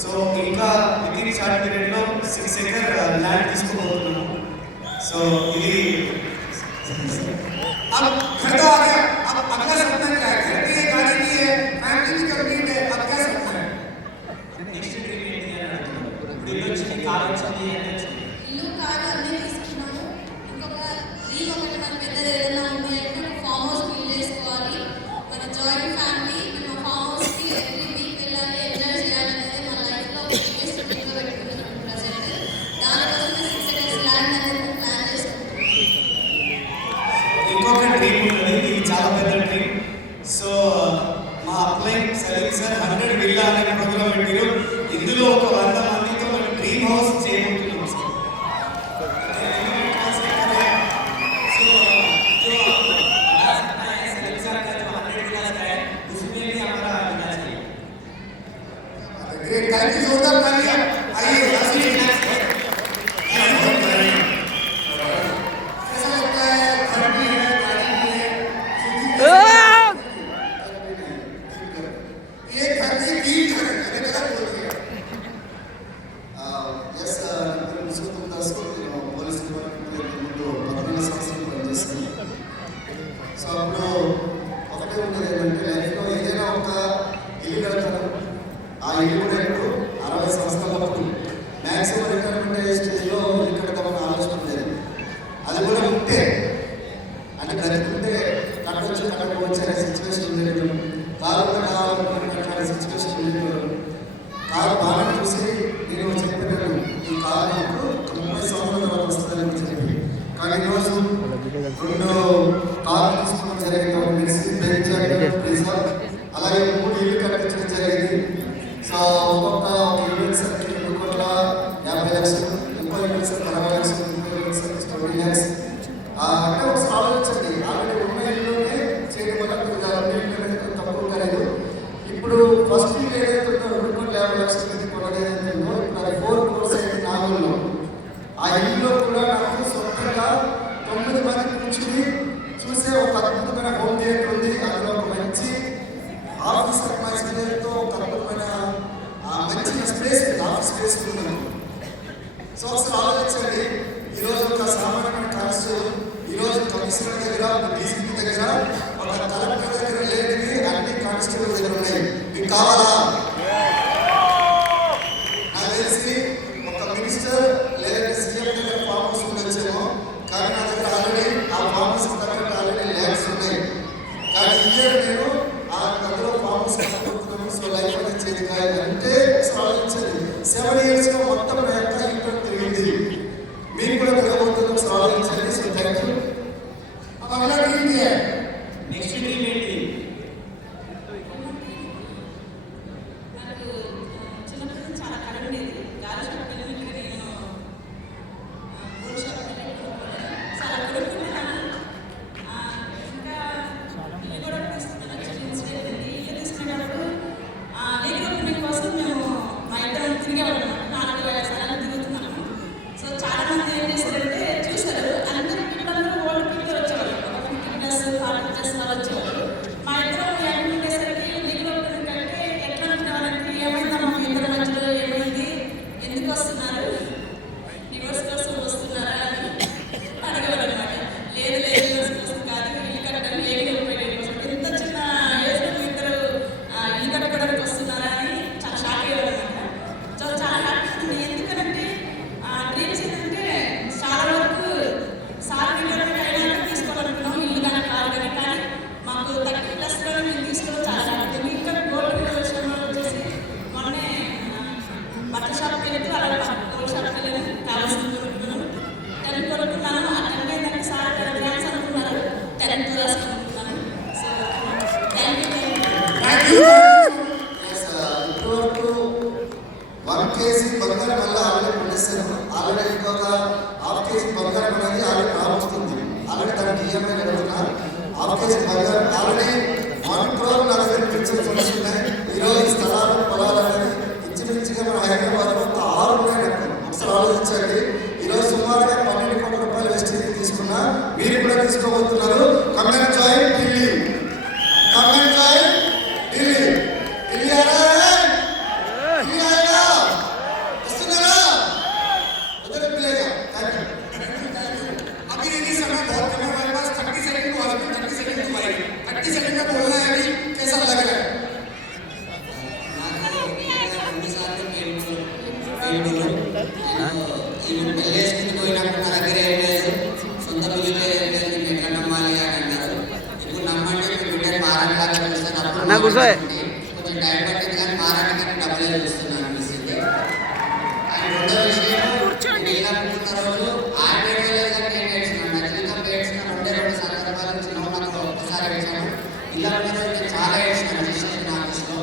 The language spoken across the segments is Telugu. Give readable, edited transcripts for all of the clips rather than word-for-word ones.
సో ఇంకా విత్ ఇన్ షార్ట్ పీరియడ్లో 6 ఎకర్ ల్యాండ్ తీసుకోబోతున్నాము. సో ఇది अब घर तो आ गया, अब अगला सपना क्या है? घर भी है, गाड़ी भी है, फैमिली भी कंप्लीट है, अब क्या सपना है? నెక్స్ట్ డ్రీమ్ ఏంటి అని అడుగుతున్నాను. ఇప్పుడు ఇల్లు వచ్చింది, కారు వచ్చింది, అన్నీ వచ్చింది. ఇల్లు కారు అన్నీ తీసుకున్నాము. ఇంకొక డ్రీమ్ ఒకటి మన పెద్దది ఏదైనా ఉంది అంటే ఒక ఫామ్ హౌస్ బిల్డ్ చేసుకోవాలి. మన జాయింట్ ఫ్యామిలీ మన ఫామ్ హౌస్కి ఎవ్రీ వీక్ వెళ్ళాలి, ఎంజాయ్ చేయాలనేది మన లైఫ్లో ఒక బిగ్గెస్ట్ డ్రీమ్గా పెట్టుకున్నాను ప్రజెంట్. దానికోసమే 6 acres ల్యాండ్ అనేది ప్లాన్ చేసుకుంటున్నాం. ఇంకొక డ్రీమ్ ఉన్నది, ఇది చాలా పెద్ద డ్రీమ్. సో మా అప్లైన్ సలీం సార్ 100 విల్లా అనే ప్రోగ్రామ్ పెట్టారు. ఇందులో ఒక 100 మందితో మనం డ్రీమ్ హౌస్ చేయబోతున్నాం సార్. ग्रेट, थैंक यू, जोरदार तालियां। आइए आसिफ, कैसा लगता है? घर भी है, गाड़ी भी है, ये घर नहीं 3 घर है, मैंने गलत बोल दिया। ఎస్ ముసుగుతున్న దర్శకులు పోలీస్ డిపార్ట్మెంట్ ముందు 14 సంవత్సరాలు పనిచేస్తాను. సో అప్పుడు ఒకటే ఉండేది ఏంటంటే లైఫ్లో ఏదైనా ఒక ఇల్లు కడతాను. ఆ ఇల్లు కూడా ఇప్పుడు 60 సంవత్సరాలప్పుడు మ్యాక్సిమం రిటైర్మెంట్ అయ్యే స్టేజ్లో ఇల్లు కడతామని ఆలోచన లేదు. అది కూడా ఉంటే అంటే బ్రతుకుంటే కట్టవచ్చు అనే సిచ్యువేషన్ ఉండేది. కారు కూడా కావాలనుకునే సిచ్యువేషన్ ఉండేది. కారు బాగా చూసి నేను చెప్పాను, ఈ కారు నాకు 30 సంవత్సరాల తర్వాత వస్తుందని చెప్పి. కానీ ఈరోజు 2 కార్లు తీసుకోవడం జరిగింది. ఒక మెర్సిడీస్ బెంజ్ బ్రిజా, అలాగే 3 ఇల్లు కట్టించడం జరిగింది. సో ఒక్కొక్క ఇల్లు వచ్చేసరికి 2,50,00,000, ఇంకో ఇల్లు వచ్చేసరికి 60,00,000, ఇంకో ఇల్లు వచ్చేసరికి 20 lakhs. అంటే ఒకసారి ఆలోచించండి, ఆల్రెడీ ఉన్న ఇల్లునే చేయడం వల్ల కొద్దిగా ఇల్లు అనేది తక్కువ కాలేదు. ఇప్పుడు ఫస్ట్ ఇల్లు ఏదైతే ఉందో 2,50,00,000 కొనడం ఏదైతే ఉందో ఇప్పుడు అది 4 crores అయింది నాలుగులో. ఆ ఇల్లులో కూడా నాకు సొంతంగా 9 మంది కూర్చుని చూసే ఒక అద్భుతమైన హోమ్ థియేటర్ ఉంది. అందులో ఒక మంచి ఆఫీస్ అట్మాస్ఫియర్తో ఒక అద్భుతమైన మంచి స్పేస్, ఆఫీస్ స్పేస్ ఉంది మనకు. సో ఒకసారి ఆలోచించండి, ఈరోజు ఒక సామాన్యమైన కానిస్టేబుల్, ఈరోజు కమిషనర్ దగ్గర, ఒక డీసీపీ దగ్గర, ఒక కలెక్టర్ దగ్గర లేనివి అన్ని కానిస్టేబుల్ దగ్గర ఉన్నాయి. మీకు కావాలా? నాకు తెలిసి ఒక మినిస్టర్ లేదంటే సీఎం దగ్గర ఫామ్ హౌస్ ఉండొచ్చేమో, కానీ నా దగ్గర ఆల్రెడీ ఆ ఫామ్ హౌస్ దగ్గర ఆల్రెడీ ల్యాండ్స్ ఉన్నాయి. కానీ ఇయర్ నేను ఆ దగ్గర ఫామ్ హౌస్ కట్టుకుంటున్నాను. సో లైఫ్ అనేది చేంజ్ కావాలి అంటే ఆలోచించండి. 7 yearsగా మొత్తం నా యొక్క ఇంట్లో తిరిగింది. మీరు కూడా తిరగబోతున్న ఆలోచించండి. So thank you. अब अगला ड्रीम क्या है? నెక్స్ట్ డ్రీమ్ ఏంటి? నాకు చిన్నప్పటి నుంచి చాలా కళ ఉండేది. గాలి షాప్ వెళ్ళినట్టుగా నేను గోల్డ్ షాప్ చాలా కొనుక్కున్నాను. ఇంకా ఇల్లు కూడా తీసుకున్నాను. ఇన్సిడెంట్ ఉంది. ఇల్లు తీసుకునేటప్పుడు లీగల్ ఓపెనింగ్ కోసం మేము మా ఇద్దరం తిరిగేవాళ్ళం. 4 సార్లు తిరుగుతున్నాము. సో చాలా మంది ఏం చేశారంటే చూశారు, అందరూ పిల్లలందరూ ఓల్డ్ పీపుల్ వచ్చేవాళ్ళు, 50+ 40+ అలా వచ్చేవాళ్ళు. మా ఇద్దరం ఎండ్ ఉండేసరికి లీగల్ ఓపెనింగ్ అంటే ఎట్లా అనుకునేవాళ్ళంటే ఏమైందమ్మా మీ ఇద్దరి మధ్యలో, ఏమైంది, ఎందుకు వస్తున్నారు, డివోర్స్ కోసం వస్తున్నారా అని అడిగేవాళ్ళు అనమాట. లేదు లేదు డివోర్స్ కోసం కాదు, ఇల్లు కట్టడానికి లీగల్ ఓపెనింగ్ కోసం. ఇంత చిన్న ఏజ్లో మీ ఇద్దరు ఇల్లు కట్టుకోవడానికి వస్తున్నారా అని చాలా షాక్ అయ్యేవాళ్ళు అనమాట. సో చాలా హ్యాపీ ఉంది. ఎందుకంటే డ్రీమ్స్ ఏంటంటే చాలా వరకు సార్ రిటైర్మెంట్ అయినాక తీసుకోవాలనుకున్నాం ఇల్లు కానీ కారు కానీ. కానీ మాకు 30+లో మేము తీసుకోవడం చాలా హ్యాపీ. ఇంకా గోల్డ్ విషయంలో వచ్చేసి మొన్నే బట్టల షాప్కి వెళ్తే అలా గోల్డ్ షాప్కి వెళ్ళి కావాల్సిన కొనుక్కున్నాను. 10 కొనుక్కున్నాను. ఆ 10 ఏంటంటే సార్ 10 గ్రామ్స్ అనుకున్నారు, 10 తులాస్ అనుకున్నాను. So thank you. Thank you. ఎస్ ఇప్పటివరకు 1 kg బంగారం వల్ల ఆల్రెడీ కొనేసాను. ఆల్రెడీ ఇంకొక 1/2 kg బంగారం అనేది ఆల్రెడీ రావస్తుంది. ఆల్రెడీ దానికి ఈఎంఐ కడుతున్నా. 1/2 kg బంగారం ఆల్రెడీ 1 crore నా దగ్గర పిక్చర్ ఫండ్స్ ఉన్నాయి. ఈరోజు స్థలాలు పొలాలు అనేది ఇంచుమించుగా మన హైదరాబాద్లో ఒక 6 ఉన్నాయి నాకు. ఒకసారి ఆలోచించండి, ఈరోజు సుమారుగా 12 కోట్ల రూపాయలు వెస్టేజ్ తీసుకున్నా. మీరు కూడా తీసుకోబోతున్నారు. Come and join Delhi, come and join Delhi. Delhi ఆ रहा है, ఢిల్లీ आएगा। పెయింటర్లు. నేను ఈ పెళ్లి వేసుకుని పోయినప్పుడు నా దగ్గర ఏం లేదు, సొంత బిల్లు ఏం లేదు, నేను ఎట్లా నమ్మాలి అని అన్నారు. ఇప్పుడు నమ్మండి, మీ బిడ్డని మారాలాగా చూస్తాను. కొంచెం టైం పట్టింది కానీ మారానికి డబ్బులే చూస్తున్నాను అనిపిస్తుంది. అండ్ రెండో విషయం, నేను అనుకున్న రోజు రెండు సందర్భాలు చిన్నప్పుడు ఒక్కసారి వేసాను. ఇలా ఉన్న రోజు నేను చాలా వేసాను రిజిస్ట్రేషన్ ఆఫీస్లో.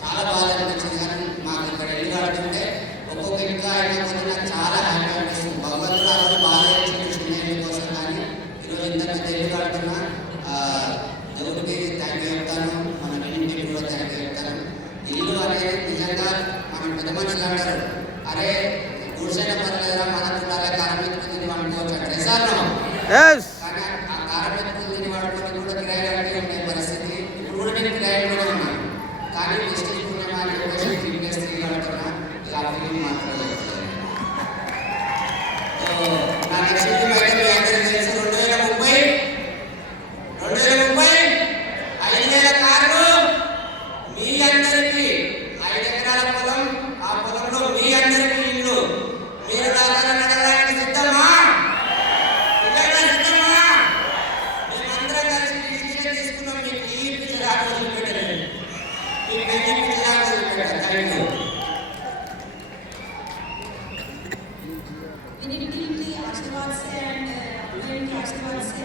చాలా బాగా అనిపించింది. కానీ మాకు ఇక్కడ ఇల్లు కడుతుంటే ఒక్కొక్క ఇంకా అయినా కొద్ది నాకు చాలా హ్యాపీ అనిపిస్తుంది. భగవంతుడు ఆ రోజు బాగా ఇచ్చిన చిన్న ఇల్లు కోసం. కానీ ఈరోజు ఇంత పెద్ద ఇల్లు కడుతున్నా దేవుడికి థ్యాంక్ యూ చెప్తాను, మన ఇంటికి కూడా థ్యాంక్ యూ చెప్తాను. ఇల్లు అనేది నిజంగా మన పెద్ద మనుషులు అంటారు, అరే గుడిసైన పర్లేదురా మనకు ఉండాలి, కార్మికులు తిని వండుకోవచ్చు అంటే సార్ కానీ ఆ కార్మికులు తిని వాడుకొని కూడా కిరాయి కట్టి ఉండే పరిస్థితి. ఇప్పుడు కూడా నేను కిరాయి కూడా ఉన్నాను. కానీ డిస్ట్రిక్ట్ పుణ్యమాని చెప్పేసి ఫిట్నెస్ తిరిగి కడుతున్నా. ఇలా ఫీలింగ్ మాట్లాడలేదు. నా నెక్స్ట్ అయితే మీ అందరికీ తెలుసు, 2030 5,000 కార్లు మీ అందరికీ, 5 ఎకరాల పొలం, ఆ పొలంలో మీ అందరికీ ఇల్లు. మీరు దాకా నడవడానికి సిద్ధమా? మేమందరం కలిసి డిసిషన్ తీసుకున్నాం. మీకు ఈ పిక్చర్ ఆలోచన పెట్టలేదు, మీ పెళ్లి పిక్చర్ ఆలోచన పెట్టారు. Thank you. विनिटी आशीर्वाद से एंड आशीर्वाद से